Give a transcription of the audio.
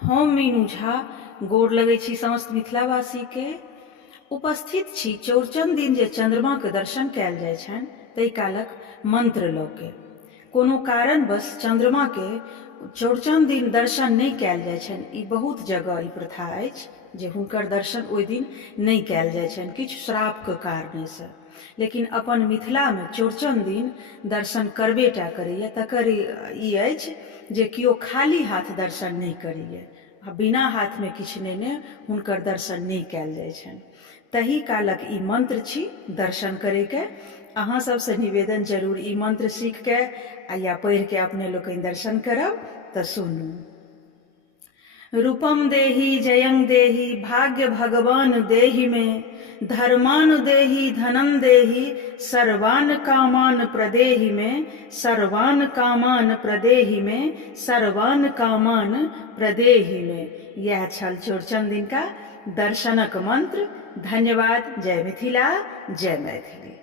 हम मीनू झा गोर लगै छी समस्त मिथिलावासी के। उपस्थित छी चौड़चन दिन जे चंद्रमा के दर्शन कयल जाइ छनि ताहि कालक मंत्र लऽ के। कोनो कारणवश चंद्रमा के चौड़चन दिन दर्शन नहि कयल जाइ छनि। ई बहुत जगह ई प्रथा अछि जे हुनकर दर्शन ओहि दिन नहि कयल जाइ छनि किछु श्रापके कारणेसँ। लेकिन अपन मिथिलामे चौड़चन दिन दर्शन करबे टा करैए। तकर ई अछि जे केओ खाली हाथ दर्शन नहि करैए आ बिना हाथमे किछु नेने हुनकर दर्शन नहि कयल जाइ छनि। तही कालक ई मंत्र छी दर्शन करैके। अहाँ सबसँ निवेदन जरूर ई मंत्र सीख के आ या पढ़ि के अपने लोकनि दर्शन करब तऽ सुनू। रूपम देहि जयं देहि भाग्य भगवान देहि में, धर्मान देहि धनम देहि सर्वान कामान प्रदेहि में, सर्वान कामान प्रदेहि में, सर्वान कामान प्रदेहि में। यह छल चौड़चन दिन का दर्शनक मंत्र। धन्यवाद। जय मिथिला, जय मैथिली।